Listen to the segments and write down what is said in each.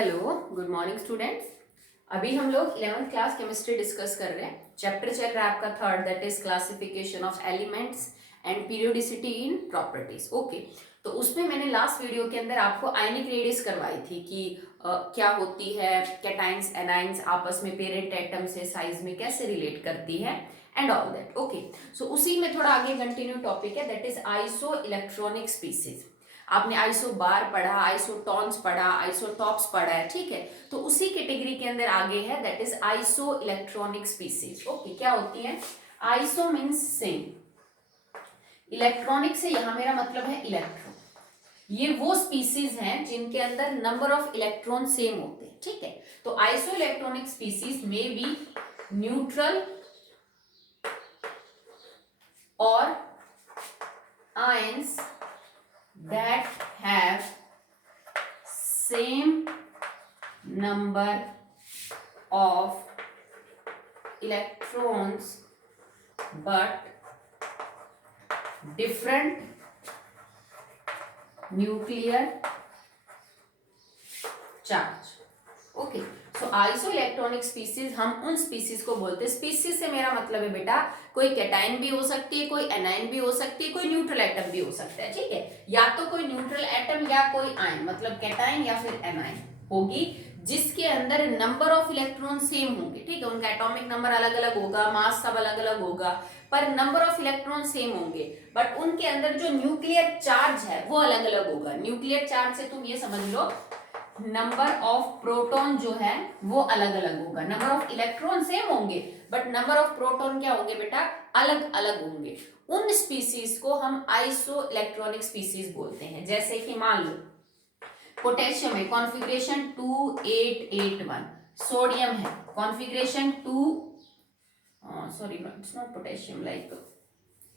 Hello, good morning students. अभी हम लोग 11th क्लास केमिस्ट्री डिस्कस कर रहे हैं। चैप्टर चल रहा है आपका third, that is classification of elements and periodicity in properties. Okay, तो उसमें मैंने लास्ट वीडियो के अंदर आपको आयनिक रेडियस करवाई थी कि क्या होती है, कैटाइंस एनाइंस आपस में पेरेंट एटम से साइज में कैसे रिलेट करती है एंड ऑल दैट। ओके, सो उसी में थोड़ा आगे कंटिन्यू टॉपिक है, that is iso electronic species. आपने आइसो बार पढ़ा, आइसोटॉन्स पढ़ा, आइसोटॉप्स पढ़ा है, ठीक है। तो उसी कैटेगरी के अंदर आगे है, that is iso electronic species. Okay, क्या होती है? आइसो मीन्स सेम, इलेक्ट्रॉनिक से यहां मेरा मतलब है इलेक्ट्रॉन। ये वो स्पीसीज हैं जिनके अंदर नंबर ऑफ इलेक्ट्रॉन सेम होते हैं, ठीक है। तो आइसो इलेक्ट्रॉनिक स्पीसीज में बी न्यूट्रल और ions that have same number of electrons but different nuclear charge। Okay, so iso electronic species, हम उन स्पीसीज को बोलते हैं। स्पीसीज से मेरा मतलब है बेटा, कोई कैटाइन भी हो सकती है, कोई एनाइन भी हो सकती है, कोई न्यूट्रल एटम भी हो सकता है, ठीक है। या तो कोई न्यूट्रल एटम या कोई आयन, मतलब कैटाइन या फिर एनाइन होगी, जिसके अंदर नंबर ऑफ इलेक्ट्रॉन सेम होंगे, ठीक है। उनका एटॉमिक नंबर अलग अलग होगा, मास सब अलग अलग होगा, पर नंबर ऑफ इलेक्ट्रॉन सेम होंगे, बट उनके अंदर जो न्यूक्लियर चार्ज है वो अलग अलग होगा। न्यूक्लियर चार्ज से तुम ये समझ लो, नंबर ऑफ प्रोटॉन जो है वो अलग अलग होगा। नंबर ऑफ इलेक्ट्रॉन सेम होंगे, बट नंबर ऑफ प्रोटॉन क्या होंगे बेटा? अलग अलग होंगे। उन स्पीसीज को हम आइसो इलेक्ट्रॉनिक स्पीसीज बोलते हैं। जैसे कि मान लो पोटेशियम है, कॉन्फ़िगरेशन 2881। सोडियम है, configuration 2, sorry it's not potassium, like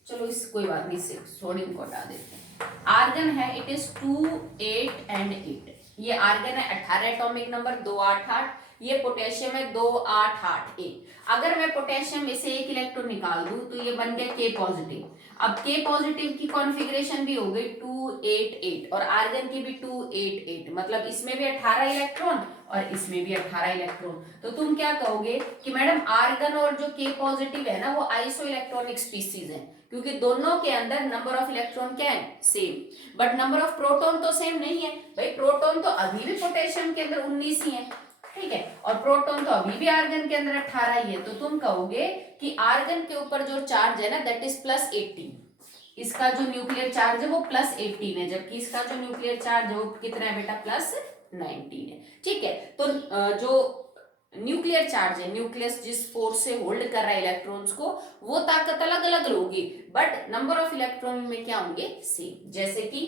चलो इस कोई बात नहीं, से सोडियम को हटा देते हैं। आर्गन है, इट इज 2, 8 एंड 8। ये आर्गन है 18 एटॉमिक नंबर 288। ये पोटेशियम है 288A। अगर मैं पोटेशियम में से एक इलेक्ट्रॉन निकाल दूं तो ये बन गया K पॉजिटिव। अब K पॉजिटिव की कॉन्फ़िगरेशन भी हो गई 288 और आर्गन की भी 288, मतलब इसमें भी 18 इलेक्ट्रॉन और इसमें भी 18 इलेक्ट्रॉन। तो तुम क्या कहोगे कि मैडम आर्गन और जो K पॉजिटिव है ना वो आइसो इलेक्ट्रॉनिक स्पीसीज है, क्योंकि दोनों के अंदर नंबर ऑफ इलेक्ट्रॉन क्या है? Same. But number of proton तो सेम नहीं है भाई। प्रोटॉन तो अभी भी पोटेशियम के अंदर 19 ही है, ठीक है, और प्रोटॉन तो अभी भी आर्गन के अंदर 18 ही है। तो तुम कहोगे कि आर्गन के ऊपर जो चार्ज है ना, दैट इज +18। इसका जो न्यूक्लियर चार्ज है वो +18 है, जबकि इसका जो न्यूक्लियर चार्ज है वो कितना है बेटा? +19 है, ठीक है। तो जो न्यूक्लियर चार्ज है, न्यूक्लियस जिस फोर्स से होल्ड कर रहा है इलेक्ट्रॉन्स को, वो ताकत अलग अलग होगी, बट नंबर ऑफ इलेक्ट्रॉन में क्या होंगे? सेम। जैसे कि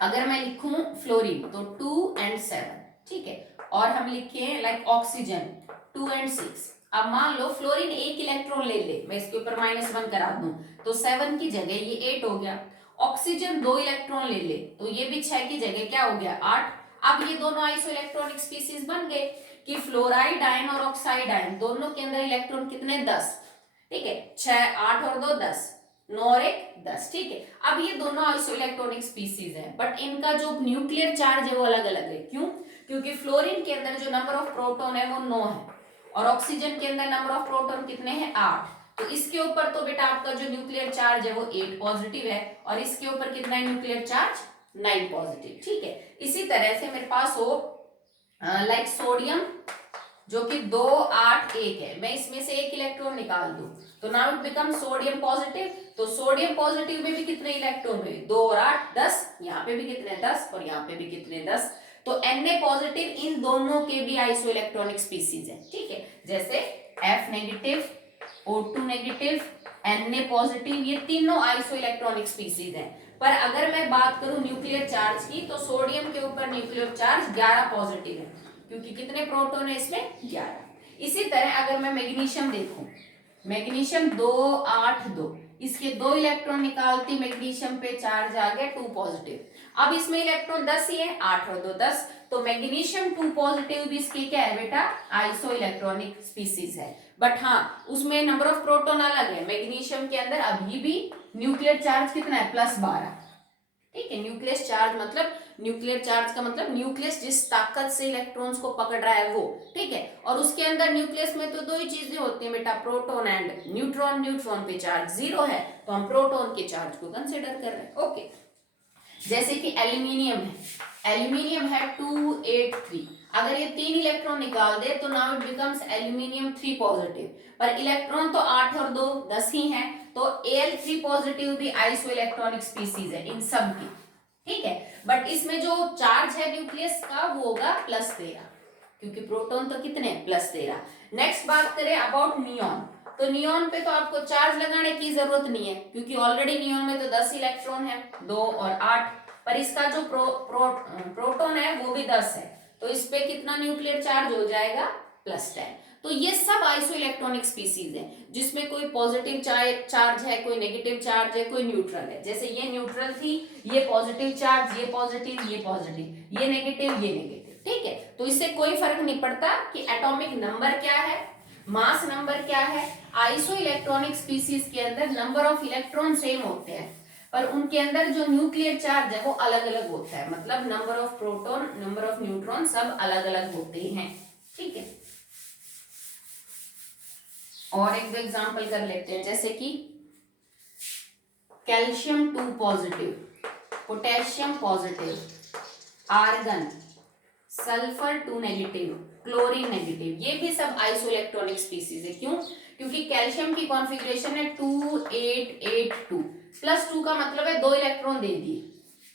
अगर मैं लिखूं फ्लोरीन तो 2 और 7, ठीक है, और हम लिखे लाइक ऑक्सीजन 2 और 6। अब मान लो फ्लोरीन एक इलेक्ट्रॉन ले ले, मैं इसके ऊपर -1 करा दूं तो 7 की जगह ये 8 हो गया। ऑक्सीजन 2 इलेक्ट्रॉन ले ले तो ये भी 6 की जगह क्या हो गया? 8। अब ये दोनों आइसो इलेक्ट्रॉनिक स्पीसीज बन गए कि फ्लोराइड आयन और ऑक्साइड आयन दोनों के अंदर इलेक्ट्रॉन कितने? 10, ठीक है। 6, 8 और 2 10, 9 और 1 10, ठीक है। अब ये दोनों आइसो इलेक्ट्रॉनिक स्पीसीज है, बट इनका जो न्यूक्लियर चार्ज है वो अलग अलग है। क्यों? क्योंकि फ्लोरीन के अंदर जो नंबर ऑफ प्रोटॉन है वो 9 है और ऑक्सीजन के अंदर नंबर ऑफ प्रोटॉन कितने हैं? 8। तो इसके ऊपर तो बेटा आपका जो न्यूक्लियर चार्ज है वो 8 पॉजिटिव है और इसके ऊपर कितना है न्यूक्लियर चार्ज? 9 पॉजिटिव, ठीक है। इसी तरह से मेरे पास हो लाइक सोडियम जो कि 2, 8, 1 है, मैं इसमें से एक इलेक्ट्रॉन निकाल दूं तो now it become sodium positive. तो सोडियम पॉजिटिव में भी कितने इलेक्ट्रॉन हुए? 2 और 8 10, यहाँ पे भी कितने? 10 और यहाँ पे भी कितने? 10। तो Na पॉजिटिव इन दोनों के भी आइसो इलेक्ट्रॉनिक स्पीसीज है, ठीक है। जैसे F negative, O2 negative, Na positive, ये तीनों आइसो इलेक्ट्रॉनिक स्पीसीज है। पर अगर मैं बात करूं न्यूक्लियर चार्ज की तो सोडियम के ऊपर न्यूक्लियर चार्ज 11 पॉजिटिव है, क्योंकि कितने प्रोटॉन है इसमें? 11। इसी तरह अगर मैं मैग्नीशियम देखूं, मैग्नीशियम 2, 8, 2, इसके 2 इलेक्ट्रॉन निकालती मैग्नीशियम पे चार्ज आ गया 2 पॉजिटिव। अब इसमें इलेक्ट्रॉन 10 ही है, 8 और 2 10, तो मैग्नीशियम 2 पॉजिटिव भी इसके क्या है बेटा? आइसो इलेक्ट्रॉनिक स्पीसीज है। बट हाँ, उसमें नंबर ऑफ प्रोटॉन अलग है। मैग्नीशियम के अंदर अभी भी न्यूक्लियर चार्ज कितना है? +12, ठीक है। न्यूक्लियस चार्ज मतलब न्यूक्लियर चार्ज का मतलब न्यूक्लियस जिस ताकत से इलेक्ट्रॉन्स को पकड़ रहा है वो, ठीक है। और उसके अंदर न्यूक्लियस में तो दो ही चीजें होती है बेटा, प्रोटॉन एंड न्यूट्रॉन। न्यूट्रॉन पे चार्ज 0 है तो हम प्रोटॉन के चार्ज को कंसिडर कर रहे हैं। ओके, जैसे कि एल्यूमिनियम है, एल्यूमिनियम है 283, अगर ये 3 इलेक्ट्रॉन निकाल दे तो now it becomes aluminium 3 positive, पर इलेक्ट्रॉन तो 8 और 2 10 ही हैं, तो Al3 पॉजिटिव भी आइसो इलेक्ट्रॉनिक स्पीसीज है इन सब की, ठीक है। बट इसमें जो चार्ज है न्यूक्लियस का वो होगा +13, क्योंकि प्रोटॉन तो कितने +13। नेक्स्ट बात करें अबाउट नियॉन, तो नियॉन पे तो आपको चार्ज लगाने की जरूरत नहीं है, क्योंकि ऑलरेडी नियॉन में तो 10 इलेक्ट्रॉन है, 2 और 8, पर इसका जो प्रोटॉन है वो भी 10 है, तो इस पे कितना न्यूक्लियर चार्ज हो जाएगा +10। तो ये सब आइसो इलेक्ट्रॉनिक स्पीसीज है जिसमें कोई पॉजिटिव चार्ज है, कोई नेगेटिव चार्ज है, कोई न्यूट्रल है। जैसे ये न्यूट्रल थी, ये पॉजिटिव चार्ज, ये पॉजिटिव, ये पॉजिटिव, ये नेगेटिव, ये नेगेटिव, ठीक है। तो इससे कोई फर्क नहीं पड़ता कि एटॉमिक नंबर क्या है, मास नंबर क्या है। आइसो इलेक्ट्रॉनिक स्पीसीज के अंदर नंबर ऑफ इलेक्ट्रॉन सेम होते हैं, पर उनके अंदर जो न्यूक्लियर चार्ज है वो अलग अलग होता है, मतलब number of proton, number of neutron सब अलग अलग होते हैं, ठीक है। और एक दो एग्जांपल कर लेते हैं, जैसे कि calcium 2 positive, potassium positive, argon, sulphur 2 negative, chlorine negative, ये भी सब आइसो इलेक्ट्रॉनिक स्पीसीज है। क्यों? क्योंकि कैल्शियम की कॉन्फ़िगरेशन है 2882, +2 का मतलब है 2 इलेक्ट्रॉन दे दिए,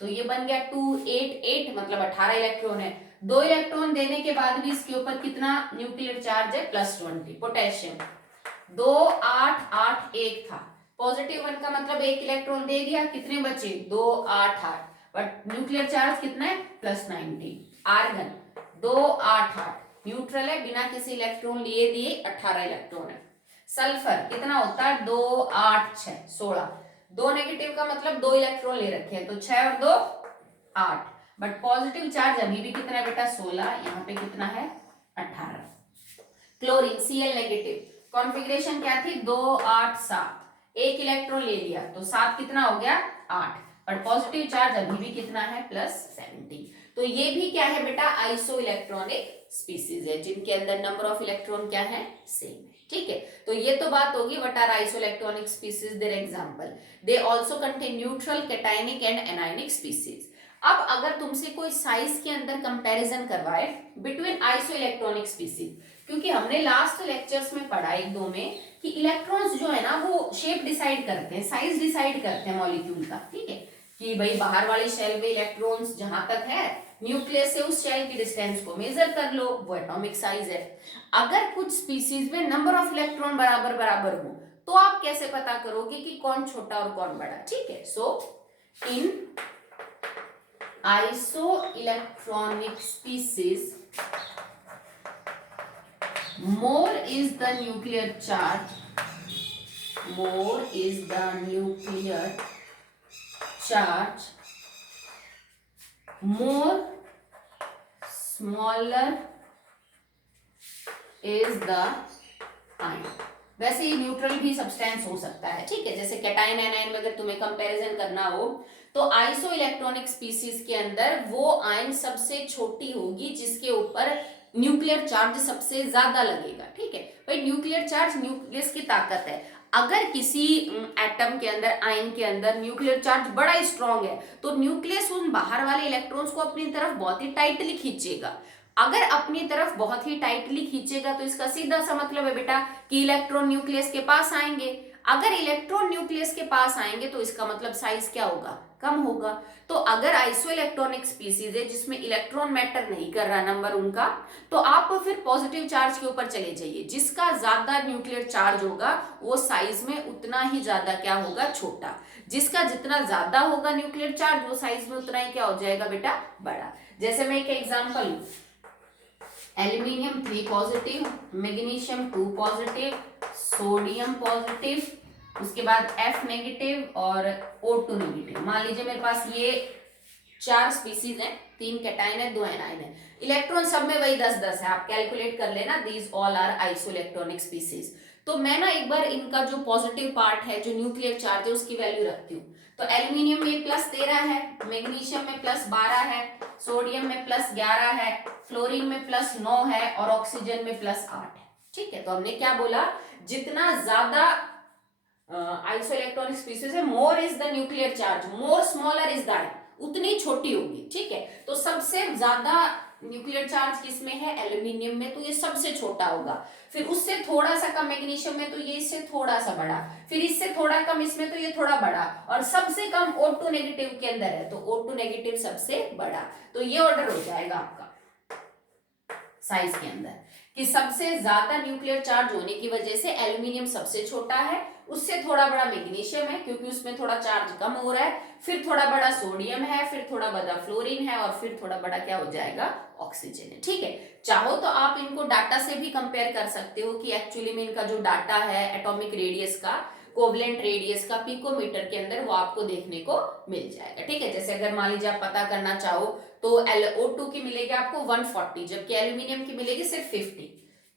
तो ये बन गया 288, मतलब 18 इलेक्ट्रॉन है। 2 इलेक्ट्रॉन देने के बाद भी इसके ऊपर कितना न्यूक्लियर चार्ज है +20। पोटेशियम 2881 था, पॉजिटिव 1 का मतलब 1 इलेक्ट्रॉन दे दिया, कितने बचे 288, बट न्यूक्लियर चार्ज कितना है +90। आर्गन 288 न्यूट्रल है, बिना किसी इलेक्ट्रॉन लिए दिए 18 इलेक्ट्रॉन है। सल्फर कितना होता है 286 16, 2 नेगेटिव का मतलब 2 इलेक्ट्रॉन ले रखे हैं, तो 6 और 2 8, बट पॉजिटिव चार्ज अभी भी कितना है बेटा 16, यहाँ पे कितना है 18। क्लोरीन Cl नेगेटिव, कॉन्फ़िगरेशन क्या थी 287, 1 इलेक्ट्रॉन ले लिया तो 7 कितना हो गया 8, पर पॉजिटिव चार्ज अभी भी कितना है +70। तो ये भी क्या है बेटा आइसो इलेक्ट्रॉनिक स्पीसीज है जिनके अंदर नंबर ऑफ इलेक्ट्रॉन क्या है सेम है, ठीक है। तो ये तो बात होगी what are iso electronic species, there example, they also contain neutral, cationic and anionic species. अब अगर तुमसे कोई साइज के अंदर कंपैरिजन करवाए बिटवीन आइसो इलेक्ट्रॉनिक स्पीसीज, क्योंकि हमने लास्ट लेक्चर्स में पढ़ा 1-2 में कि इलेक्ट्रॉन्स जो है ना वो शेप डिसाइड करते हैं, साइज डिसाइड करते हैं मॉलिक्यूल का, ठीक है, कि भाई बाहर वाली शेल में इलेक्ट्रॉन्स जहां तक है, न्यूक्लियस से उस शेल की डिस्टेंस को मेजर कर लो, वो एटॉमिक साइज है। अगर कुछ स्पीसीज में नंबर ऑफ इलेक्ट्रॉन बराबर बराबर हो तो आप कैसे पता करोगे कि कौन छोटा और कौन बड़ा, ठीक है। So in iso electronic species more is the nuclear charge, more is the nuclear charge, more smaller is the ion। वैसे ही न्यूट्रल भी सब्सटेंस हो सकता है, ठीक है, जैसे कैटायन एनायन में अगर तुम्हें कंपैरिजन करना हो तो आइसो इलेक्ट्रॉनिक स्पीसीज के अंदर वो आयन सबसे छोटी होगी जिसके ऊपर न्यूक्लियर चार्ज सबसे ज्यादा लगेगा, ठीक है। भाई न्यूक्लियर चार्ज न्यूक्लियस की ताकत है, अगर किसी एटम के अंदर, आयन के अंदर न्यूक्लियर चार्ज बड़ा स्ट्रांग है तो न्यूक्लियस उन बाहर वाले इलेक्ट्रॉन्स को अपनी तरफ बहुत ही टाइटली खींचेगा। अगर अपनी तरफ बहुत ही टाइटली खींचेगा तो इसका सीधा सा मतलब है बेटा कि इलेक्ट्रॉन न्यूक्लियस के पास आएंगे। अगर इलेक्ट्रॉन न्यूक्लियस के पास आएंगे तो इसका मतलब साइज क्या होगा, कम होगा। तो अगर आइसो इलेक्ट्रॉनिक स्पीसीज है जिसमें इलेक्ट्रॉन मैटर नहीं कर रहा नंबर उनका, तो आप फिर पॉजिटिव चार्ज के ऊपर चले जाइए, जिसका ज्यादा न्यूक्लियर चार्ज होगा वो साइज में उतना ही ज्यादा क्या होगा छोटा, जिसका जितना ज्यादा होगा न्यूक्लियर चार्ज वो साइज में उतना ही क्या हो जाएगा बेटा बड़ा। जैसे मैं एक example, aluminium 3 positive, magnesium 2 positive, sodium positive, उसके बाद F नेगेटिव और O2 नेगेटिव। मान लीजिए मेरे पास ये 4 स्पीसीज हैं, 3 कैटायन है, 2 एनायन है, इलेक्ट्रॉन सब में वही 10-10 है, आप कैलकुलेट कर लेना, these all are iso electronic species. तो मैं ना एक बार इनका जो पॉजिटिव पार्ट है, जो न्यूक्लियर चार्ज है, उसकी वैल्यू रखती हूँ। तो एल्यूमिनियम में +13 है, मैग्नीशियम में +12 है, सोडियम में +11 है, फ्लोरीन में +9 है और ऑक्सीजन में +8 है। ठीक है, तो हमने क्या बोला, जितना ज्यादा आइसोइलेक्ट्रॉनिक स्पीसीज है, more is the nuclear charge, more smaller is that, उतनी छोटी होगी। ठीक है, तो सबसे ज्यादा न्यूक्लियर चार्ज किसमें है, एल्यूमिनियम में, तो ये सबसे छोटा होगा। फिर उससे थोड़ा सा कम मैग्नीशियम में, तो ये इससे थोड़ा सा बड़ा, फिर इससे थोड़ा कम इसमें, तो ये थोड़ा बड़ा, और सबसे कम O2 नेगेटिव के अंदर है, तो O2 नेगेटिव सबसे बड़ा। तो ये ऑर्डर हो जाएगा आपका साइज के अंदर कि सबसे ज्यादा न्यूक्लियर चार्ज होने की वजह से एल्यूमिनियम सबसे छोटा है, उससे थोड़ा बड़ा मैग्नीशियम है क्योंकि उसमें थोड़ा चार्ज कम हो रहा है, फिर थोड़ा बड़ा सोडियम है, फिर थोड़ा बड़ा फ्लोरीन है, और फिर थोड़ा बड़ा क्या हो जाएगा, ऑक्सीजन है। ठीक है, चाहो तो आप इनको डाटा से भी कंपेयर कर सकते हो कि एक्चुअली में इनका जो डाटा है एटॉमिक रेडियस का, कोवलेंट रेडियस का पिकोमीटर के अंदर, वो आपको देखने को मिल जाएगा। ठीक है, जैसे अगर मान लीजिए आप पता करना चाहो तो O2 की मिलेगी आपको 140, जबकि एल्यूमिनियम की मिलेगी सिर्फ 50।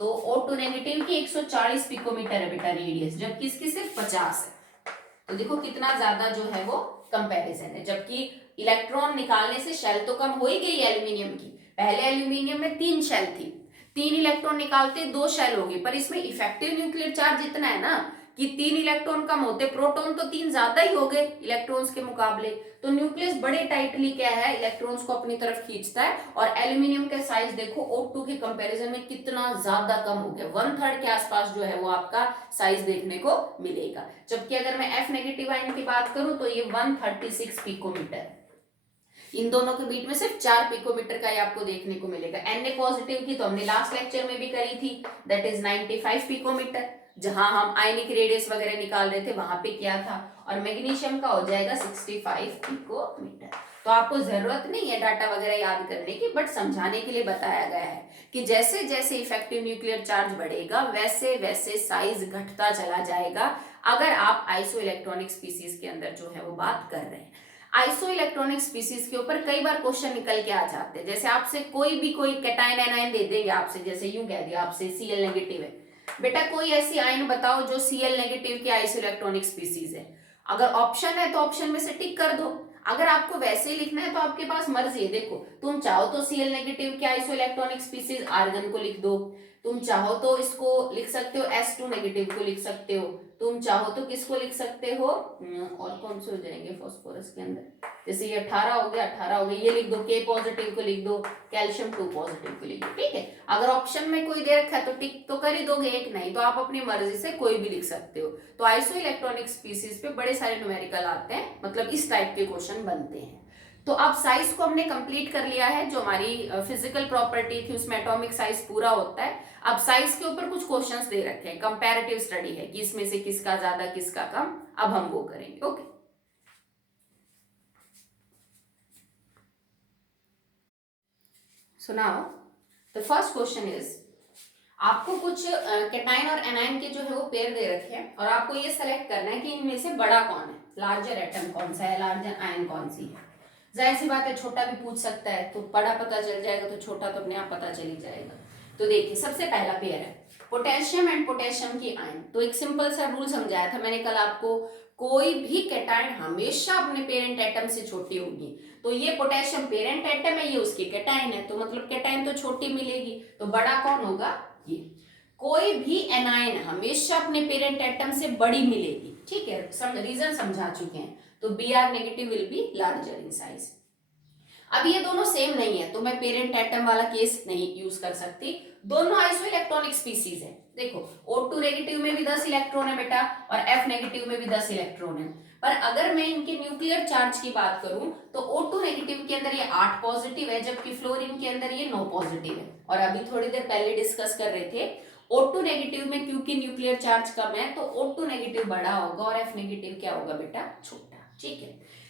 तो O2 नेगेटिव की 140 पिकोमीटर है बेटा रेडियस, जबकि इसकी सिर्फ 50 है। तो देखो कितना ज्यादा जो है वो कंपैरिजन है, जबकि इलेक्ट्रॉन निकालने से शेल तो कम हो ही गई एल्यूमिनियम की। पहले एल्यूमिनियम में 3 शेल थी, 3 इलेक्ट्रॉन निकालते 2 शेल होगी, पर इसमें इफेक्टिव न्यूक्लियर चार्ज इतना है ना कि 3 इलेक्ट्रॉन कम होते, प्रोटॉन तो 3 ज्यादा ही हो गए इलेक्ट्रॉन्स के मुकाबले। तो न्यूक्लियस बड़े टाइटली क्या है, इलेक्ट्रॉन्स को अपनी तरफ खींचता है। और एल्यूमिनियम का साइज देखो O2 के कंपैरिजन में कितना ज्यादा कम हो गया, 1/3 के आसपास जो है वो आपका साइज देखने को मिलेगा। जबकि अगर मैं F नेगेटिव आयन की बात करूं तो ये 136 पिकोमीटर, इन दोनों के बीच में सिर्फ 4 पिकोमीटर का ही आपको देखने को मिलेगा। Na पॉजिटिव की तो हमने लास्ट लेक्चर में भी करी थी, दैट इज 95 पिकोमीटर, जहां हम आयनिक रेडियस वगैरह निकाल रहे थे वहां पे क्या था। और मैग्नीशियम का हो जाएगा 65 पिकोमीटर। तो आपको जरूरत नहीं है डाटा वगैरह याद करने की, बट समझाने के लिए बताया गया है कि जैसे जैसे इफेक्टिव न्यूक्लियर चार्ज बढ़ेगा वैसे वैसे साइज घटता चला जाएगा, अगर आप आइसो इलेक्ट्रॉनिक स्पीसीज के अंदर जो है वो बात कर रहे हैं। आइसो इलेक्ट्रॉनिक स्पीसीज के ऊपर कई बार क्वेश्चन निकल के आ जाते हैं, जैसे आपसे कोई कैटायन एनायन दे देंगे आपसे, जैसे यूं कह दिया आपसे Cl नेगेटिव है, बेटा कोई ऐसी आयन बताओ जो Cl नेगेटिव की आइसो इलेक्ट्रॉनिक स्पीसीज है। अगर ऑप्शन है तो ऑप्शन में से टिक कर दो, अगर आपको वैसे ही लिखना है तो आपके पास मर्जी है। देखो तुम चाहो तो Cl नेगेटिव की आइसो इलेक्ट्रॉनिक स्पीसीज आर्गन को लिख दो, तुम चाहो तो इसको लिख सकते हो S2 नेगेटिव को लिख सकते हो, तुम चाहो तो किसको लिख सकते हो, और कौन से हो जाएंगे फॉस्फोरस के अंदर, जैसे ये 18 हो गया, 18 हो गया, ये लिख दो, K पॉजिटिव को लिख दो, कैल्शियम 2 पॉजिटिव को लिख दो। ठीक है, अगर ऑप्शन में कोई दे रखा है तो टिक तो कर ही दोगे, एक नहीं तो आप अपनी मर्जी से कोई भी लिख सकते हो। तो आइसो इलेक्ट्रॉनिक स्पीसीज पे बड़े सारे न्यूमेरिकल आते हैं, मतलब इस टाइप के क्वेश्चन बनते हैं। तो अब साइज को हमने कंप्लीट कर लिया है, जो हमारी फिजिकल प्रॉपर्टी थी उसमें एटॉमिक साइज पूरा होता है। अब साइज के ऊपर कुछ क्वेश्चंस दे रखे हैं, कंपैरेटिव स्टडी है कि इसमें से किसका ज्यादा किसका कम, अब हम वो करेंगे। Okay, so now the first question is, आपको कुछ कैटायन और एनायन के जो है वो पेयर दे रखे हैं और आपको ये सेलेक्ट करना है कि इनमें से बड़ा कौन है, लार्जर एटम कौन सा है, लार्जर आयन कौन सी है। जाहिर सी बात है छोटा भी पूछ सकता है, तो बड़ा पता चल जाएगा तो छोटा तो अपने आप पता चल ही जाएगा। तो देखिए सबसे पहला पेयर है पोटेशियम एंड पोटेशियम की आयन। तो एक सिंपल सा रूल समझाया था मैंने कल आपको, कोई भी कैटायन हमेशा अपने पेरेंट एटम से छोटी होगी। तो ये पोटेशियम पेरेंट एटम है, ये उसकी कैटायन है, तो मतलब कैटायन तो छोटी मिलेगी, तो बड़ा कौन होगा, ये। कोई भी एनायन हमेशा अपने पेरेंट एटम से बड़ी मिलेगी। ठीक है, रीजन समझा चुके हैं। तो Br negative will be larger in size. अब ये दोनों सेम नहीं है तो मैं पेरेंट एटम वाला केस नहीं यूज कर सकती, दोनों आइसो इलेक्ट्रॉनिक स्पीसीज है। देखो O2 नेगेटिव में भी 10 इलेक्ट्रॉन है बेटा, और F नेगेटिव में भी 10 इलेक्ट्रॉन है। पर अगर मैं इनके न्यूक्लियर चार्ज की बात करूं तो O2 नेगेटिव के अंदर ये 8 पॉजिटिव है, जबकि फ्लोरीन के अंदर ये 9 पॉजिटिव है। और अभी थोड़ी देर पहले डिस्कस कर रहे थे O2 नेगेटिव में क्योंकि न्यूक्लियर चार्ज कम है तो O2 नेगेटिव बड़ा होगा और F नेगेटिव क्या होगा बेटा, छोटा। ठीक है,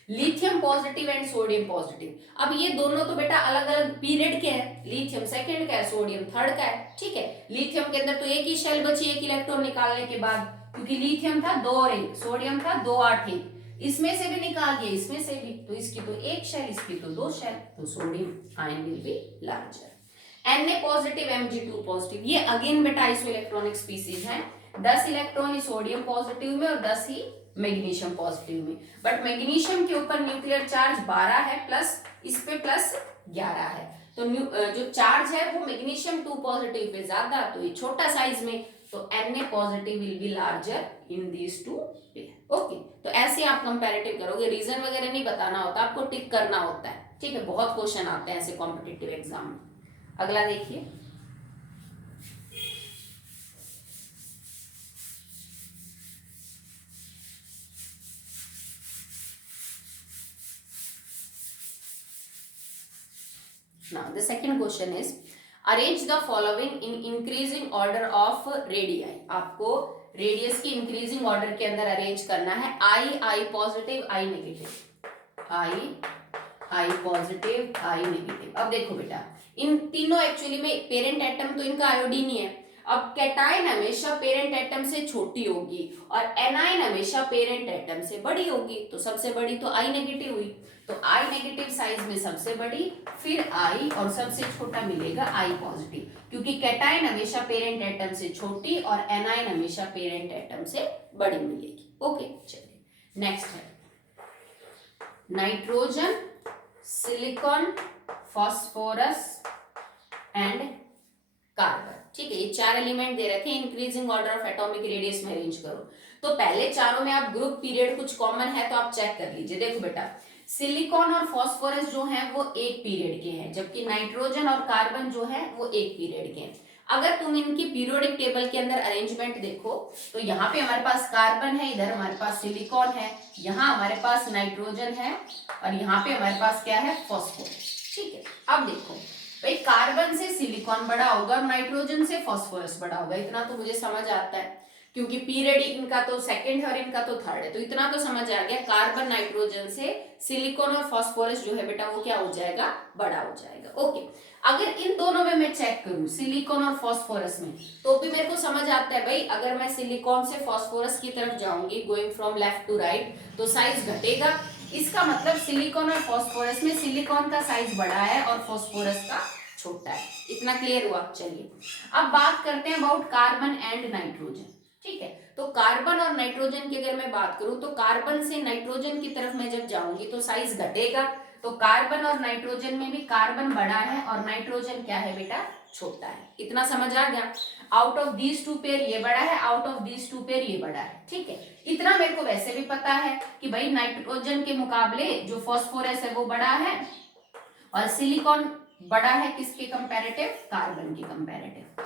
lithium positive and sodium positive, अब ये दोनों तो बेटा अलग अलग पीरियड के हैं, लिथियम सेकंड का है, सोडियम थर्ड का है। ठीक है, लिथियम के अंदर तो एक ही शेल बची एक इलेक्ट्रॉन निकालने के बाद, क्योंकि लिथियम था 2 और 1, सोडियम था 2 8 1, इसमें से भी निकाल दिया इसमें से भी, तो इसकी तो एक शेल इसकी तो 2 शेल, तो sodium ion will be larger. Na positive Mg2 positive, ये अगेन बेटा आइसो इलेक्ट्रॉनिक स्पीसीज है, 10 इलेक्ट्रॉन सोडियम पॉजिटिव में और 10 ही मैग्नीशियम पॉजिटिव में, बट मैग्नीशियम के ऊपर न्यूक्लियर चार्ज 12 है प्लस इस पे प्लस 11 है, तो जो चार्ज है वो मैग्नीशियम 2 पॉजिटिव पे ज्यादा, तो ये छोटा साइज में, तो Na positive will be larger in these two pair. Okay, तो ऐसे आप कंपैरेटिव करोगे, रीजन वगैरह नहीं बताना होता, आपको टिक करना होता है, ठीक है। बहुत क्वेश्चन आते हैं ऐसे कॉम्पिटिटिव एग्जाम में। अगला देखिए, now the second question is arrange the following in increasing order of radii। आपको रेडियस की इंक्रीजिंग ऑर्डर के अंदर अरेंज करना है, आई पॉजिटिव आई नेगेटिव, आई पॉजिटिव आई नेगेटिव। अब देखो बेटा, इन तीनों एक्चुअली में पेरेंट एटम तो इनका आयोडीन ही है। अब कैटाइन हमेशा पेरेंट एटम से छोटी होगी और एनाइन हमेशा पेरेंट एटम से बड़ी होगी, तो सबसे बड़ी तो आई नेगेटिव हुई, तो आई नेगेटिव साइज में सबसे बड़ी, फिर आई और सबसे छोटा मिलेगा आई पॉजिटिव, क्योंकि कैटाइन हमेशा पेरेंट एटम से छोटी और एनाइन हमेशा पेरेंट एटम से बड़ी मिलेगी। ओके, चलिए नेक्स्ट है nitrogen, silicon, phosphorus and carbon. ठीक है, ये चार एलिमेंट दे रखे हैं, increasing order of atomic radius में अरेंज करो। तो पहले चारों में आप ग्रुप पीरियड कुछ कॉमन है तो आप चेक कर लीजिए। देखो बेटा, सिलिकॉन और फॉस्फोरस जो है वो एक पीरियड के हैं, जबकि नाइट्रोजन और कार्बन जो है वो एक पीरियड के हैं। अगर तुम इनकी पीरियोडिक टेबल के अंदर अरेंजमेंट देखो तो यहाँ पे हमारे पास कार्बन है, इधर हमारे पास सिलिकॉन है, यहाँ हमारे पास नाइट्रोजन है और यहाँ पे हमारे पास क्या है, फॉस्फोरस। ठीक है, अब देखो भाई, कार्बन से सिलिकॉन बड़ा होगा और नाइट्रोजन से फॉस्फोरस बड़ा होगा, इतना तो मुझे समझ आता है, क्योंकि पीरियड इनका तो सेकंड है और इनका तो थर्ड है, तो इतना तो समझ आ गया। कार्बन नाइट्रोजन से सिलिकॉन और फॉस्फोरस जो है बेटा वो क्या हो जाएगा, बड़ा हो जाएगा। ओके, अगर इन दोनों में मैं चेक करूं, सिलिकॉन और फॉस्फोरस में, तो भी मेरे को समझ आता है भाई, अगर मैं सिलिकॉन से फॉस्फोरस की तरफ जाऊंगी going from left to right, तो साइज घटेगा। इसका मतलब सिलिकॉन और फॉस्फोरस में सिलिकॉन का साइज बड़ा है और फॉस्फोरस का छोटा है। इतना क्लियर हुआ। चलिए अब बात करते हैं अबाउट कार्बन एंड नाइट्रोजन। ठीक है, तो कार्बन और नाइट्रोजन की अगर मैं बात करूं तो कार्बन से नाइट्रोजन की तरफ मैं जब जाऊंगी तो साइज घटेगा, तो कार्बन और नाइट्रोजन में भी कार्बन बड़ा है और नाइट्रोजन क्या है बेटा, छोटा है। इतना समझ आ गया। Out of these two pair ये बड़ा है, out of these two pair ये बड़ा है। ठीक है, इतना मेरे को वैसे भी पता है कि भाई नाइट्रोजन के मुकाबले जो फॉस्फोरस है वो बड़ा है और सिलिकॉन बड़ा है किसके कंपैरेटिव, कार्बन के कंपैरेटिव।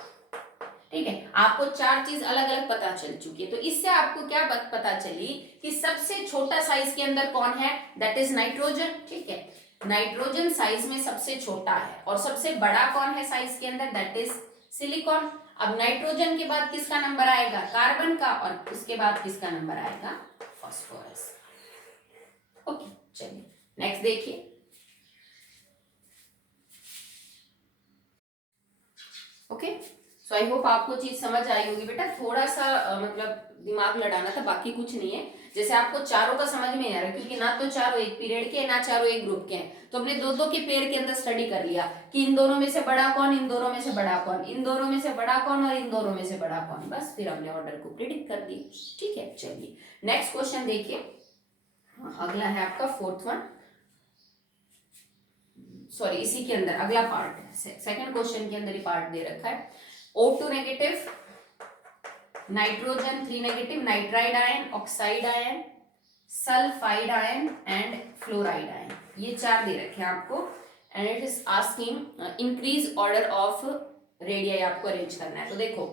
ठीक है, आपको चार चीज अलग अलग पता चल चुकी है, तो इससे आपको क्या पता चली कि सबसे छोटा साइज के अंदर कौन है, दैट इज नाइट्रोजन। ठीक है, नाइट्रोजन साइज में सबसे छोटा है और सबसे बड़ा कौन है साइज के अंदर, दैट इज सिलिकॉन। अब नाइट्रोजन के बाद किसका नंबर आएगा, कार्बन का, और उसके बाद किसका नंबर आएगा, फॉस्फोरस। ओके, चलिए नेक्स्ट देखिए। ओके, सो आई होप आपको चीज समझ आई होगी बेटा। थोड़ा सा मतलब दिमाग लड़ाना था, बाकी कुछ नहीं है। जैसे आपको चारों का समझ में नहीं आ रहा क्योंकि ना तो चारों एक पीरियड के ना चारों एक ग्रुप के हैं, तो हमने दो दो के पेयर के अंदर स्टडी कर लिया कि इन दोनों में से बड़ा कौन, इन दोनों में से बड़ा कौन, इन दोनों में से बड़ा कौन और इन दोनों में से बड़ा कौन, बस फिर हमने ऑर्डर को प्रिडिक्ट कर दिया। ठीक है, चलिए नेक्स्ट क्वेश्चन देखिए। अगला है आपका फोर्थ वन, सॉरी इसी के अंदर अगला पार्ट है, सेकंड क्वेश्चन के अंदर ही पार्ट दे रखा है। O2 negative, nitrogen 3 negative, nitride ion, oxide ion, sulphide ion and fluoride ion, ये चार दे रखे हैं आपको। And it is asking increase order of radii आपको अरेंज करना है। तो देखो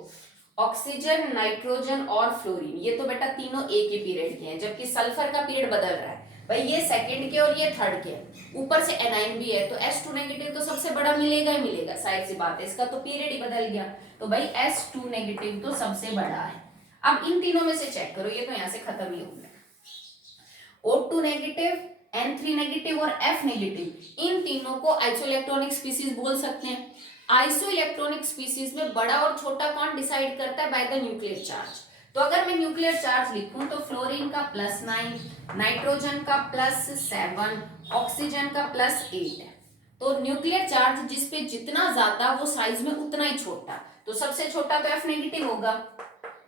ऑक्सीजन, नाइट्रोजन और फ्लोरीन, ये तो बेटा तीनों एक ही पीरियड के हैं, जबकि सल्फर का पीरियड बदल रहा है भाई, ये सेकंड के और ये थर्ड के, ऊपर से एनाइन भी है, तो S2 नेगेटिव तो सबसे बड़ा मिलेगा ही मिलेगा, साइड सी बात है, इसका तो पीरियड ही बदल गया, तो भाई S2 नेगेटिव तो सबसे बड़ा है। अब इन तीनों में से चेक करो, ये तो यहां से खत्म ही हो गया। O2 नेगेटिव, N3 नेगेटिव और F नेगेटिव, इन तीनों को आइसोइलेक्ट्रॉनिक स्पीसीज बोल सकते हैं। आइसोइलेक्ट्रॉनिक स्पीसीज में बड़ा और छोटा कौन डिसाइड करता है, बाय द न्यूक्लियर चार्ज। तो अगर मैं न्यूक्लियर चार्ज लिखूं तो फ्लोरीन का +9, नाइट्रोजन का +7, ऑक्सीजन का +8 है। तो न्यूक्लियर चार्ज जिस पे जितना ज्यादा वो साइज में उतना ही छोटा, तो सबसे छोटा तो F नेगेटिव होगा।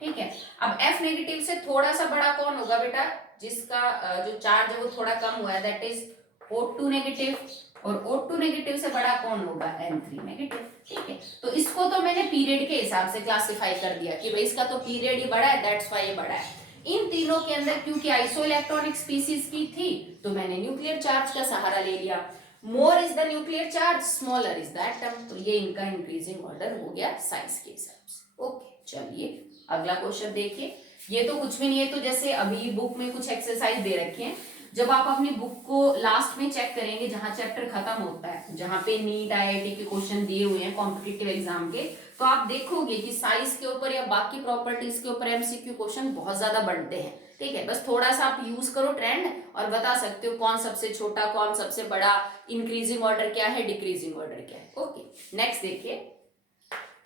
ठीक है। अब F नेगेटिव से थोड़ा सा बड़ा कौन होगा बेटा, जिसका जो चार्ज है वो थोड़ा कम हुआ है, दैट इज O2 नेगेटिव, और O2 नेगेटिव से बड़ा कौन होगा, N3 नेगेटिव। ठीक है, तो इसको तो मैंने पीरियड के हिसाब से क्लासिफाई कर दिया कि भाई इसका तो पीरियड ही बड़ा है, दैट्स व्हाई ये बड़ा है। इन तीनों के अंदर क्योंकि आइसो इलेक्ट्रॉनिक स्पीसीज की थी तो मैंने न्यूक्लियर चार्ज का सहारा ले लिया। More is the nuclear charge, smaller is the atom, तो ये इनका इंक्रीजिंग ऑर्डर हो गया साइज के हिसाब से। ओके, चलिए अगला क्वेश्चन देखिए। ये तो कुछ भी नहीं है, तो जैसे अभी बुक में कुछ एक्सरसाइज दे रखे हैं, जब आप अपनी बुक को लास्ट में चेक करेंगे जहां चैप्टर खत्म होता है, जहां पे नीट आईआईटी के क्वेश्चन दिए हुए हैं कॉम्पिटिटिव एग्जाम के, तो आप देखोगे कि साइज के ऊपर या बाकी प्रॉपर्टीज के ऊपर एमसीक्यू क्वेश्चन बहुत ज्यादा बनते हैं। ठीक है, बस थोड़ा सा आप यूज करो ट्रेंड और बता सकते हो कौन सबसे छोटा कौन सबसे बड़ा, इंक्रीजिंग ऑर्डर क्या है, डिक्रीजिंग ऑर्डर क्या है। ओके, नेक्स्ट देखिए,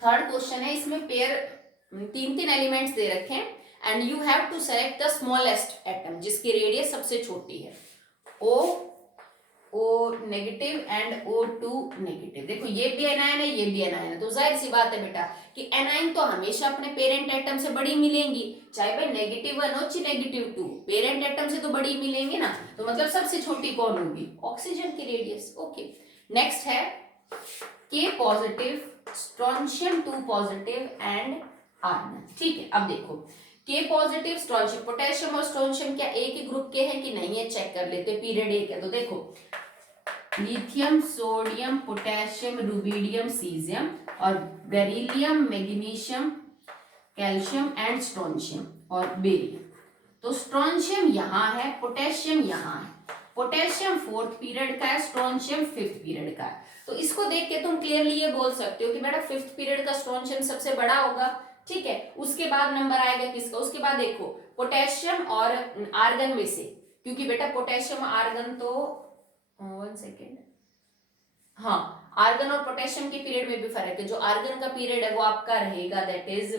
थर्ड क्वेश्चन है, इसमें पेयर तीन तीन एलिमेंट्स दे रखे हैं and you have to select the smallest atom जिसकी रेडियस सबसे छोटी है, O negative and O2 negative. देखो ये भी एनायन है, ये भी एनायन है, तो जाहिर सी बात है बेटा कि एनायन तो हमेशा अपने पेरेंट एटम से बड़ी मिलेंगी, चाहे भाई -1 हो चाहे -2, पेरेंट एटम से तो बड़ी मिलेंगे ना, तो मतलब सबसे छोटी कौन होगी, ऑक्सीजन की रेडियस। ओके, नेक्स्ट है K positive, strontium 2 positive and argon. ठीक है, अब देखो K पॉजिटिव स्ट्रोंशियम, पोटेशियम और स्ट्रोंशियम क्या एक ही ग्रुप के हैं कि नहीं है, चेक कर लेते, पीरियड एक है, तो देखो lithium, sodium, potassium, rubidium, caesium, और beryllium, magnesium, calcium and strontium और बेरियम। तो स्ट्रोंशियम यहाँ है, पोटेशियम यहाँ है, पोटेशियम 4th पीरियड का है, स्ट्रोंशियम 5th पीरियड का है। तो इसको देख के तुम क्लियरली ये बोल सकते हो कि बेटा 5th पीरियड का स्ट्रोंशियम सबसे बड़ा होगा। ठीक है, उसके बाद नंबर आएगा किसका, उसके बाद देखो पोटेशियम और आर्गन में से, क्योंकि बेटा पोटेशियम आर्गन तो 1 सेकेंड, हाँ आर्गन और पोटेशियम के पीरियड में भी फर्क है, जो आर्गन का पीरियड है वो आपका रहेगा दैट इज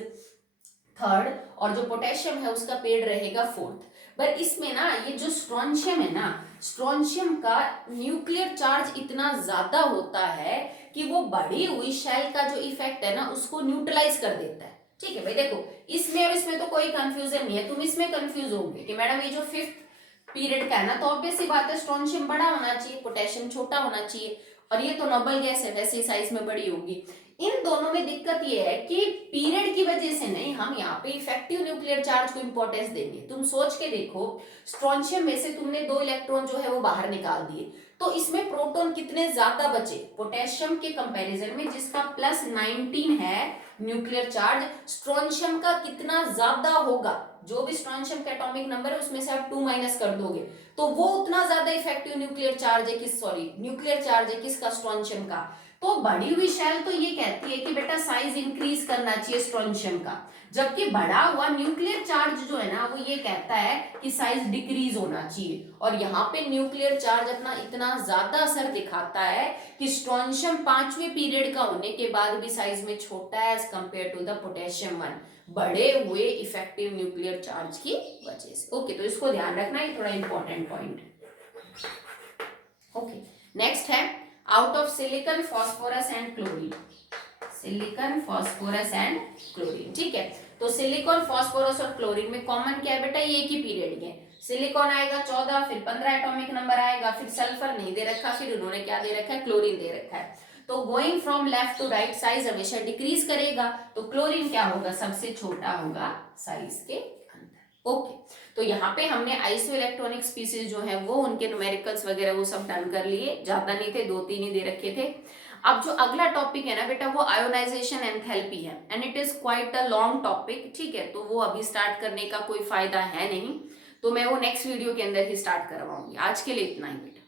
3rd, और जो पोटेशियम है उसका पीरियड रहेगा 4th। पर इसमें ना ये जो स्ट्रोंशियम है ना, स्ट्रोंशियम का न्यूक्लियर चार्ज इतना ज्यादा होता है कि वो बढ़ी हुई शेल का जो इफेक्ट है ना उसको न्यूट्रलाइज कर देता है। ठीक है भाई, देखो इसमें और इसमें तो कोई कंफ्यूजन नहीं है, तुम इसमें कंफ्यूज होंगे कि मैडम ये जो 5th पीरियड का है ना, तो ऑब्वियस सी बात है स्ट्रोंशियम बड़ा होना चाहिए, पोटेशियम छोटा होना चाहिए, और ये तो नोबल गैस है वैसे साइज में बड़ी होगी। इन दोनों में दिक्कत ये है कि पीरियड की वजह से नहीं, हम यहाँ पे इफेक्टिव न्यूक्लियर चार्ज को इंपॉर्टेंस देंगे। तुम सोच के देखो, स्ट्रोंशियम में से तुमने 2 इलेक्ट्रॉन जो है वो बाहर निकाल दिए, तो इसमें प्रोटॉन कितने ज्यादा बचे पोटेशियम के कंपैरिजन में, जिसका +19 है न्यूक्लियर चार्ज, स्ट्रोंशियम का कितना ज्यादा होगा, जो भी स्ट्रोंशियम का एटॉमिक नंबर है उसमें से आप 2 माइनस कर दोगे, तो वो उतना ज्यादा इफेक्टिव न्यूक्लियर चार्ज है न्यूक्लियर चार्ज है किसका, स्ट्रोंशियम का। तो बढ़ी हुई शेल तो ये कहती है कि बेटा साइज इंक्रीज करना चाहिए स्ट्रोंशियम का, जबकि बढ़ा हुआ न्यूक्लियर चार्ज जो है ना वो ये कहता है कि साइज डिक्रीज होना चाहिए, और यहाँ पे न्यूक्लियर चार्ज अपना इतना ज्यादा असर दिखाता है कि स्ट्रोंशियम 5वें पीरियड का होने के बाद भी साइज में छोटा है as compare to the potassium 1, बढ़े हुए इफेक्टिव न्यूक्लियर चार्ज की वजह से। ओके, तो इसको ध्यान रखना, ये थोड़ा इंपॉर्टेंट पॉइंट है। ओके, नेक्स्ट है out of silicon, phosphorus and chlorine, silicon, phosphorus and chlorine. ठीक है, तो सिलिकॉन, फास्फोरस और क्लोरीन में कॉमन क्या है बेटा, ये एक ही पीरियड के, सिलिकॉन आएगा 14, फिर 15 एटॉमिक नंबर आएगा, फिर सल्फर नहीं दे रखा, फिर उन्होंने क्या दे रखा है, क्लोरीन दे रखा है। तो going from left to right size हमेशा डिक्रीज करेगा, तो क्लोरीन क्या होगा, सबसे छोटा होगा साइज के अंदर। ओके, तो यहाँ पे हमने आइसो इलेक्ट्रॉनिक स्पीसीज जो है वो उनके न्यूमेरिकल्स वगैरह वो सब डन कर लिए, ज्यादा नहीं थे, 2-3 ही दे रखे थे। अब जो अगला टॉपिक है ना बेटा वो आयोनाइजेशन एंथैल्पी है, and it is quite a long topic. ठीक है, तो वो अभी स्टार्ट करने का कोई फायदा है नहीं, तो मैं वो नेक्स्ट वीडियो के अंदर ही स्टार्ट करवाऊंगी। आज के लिए इतना ही बेटा।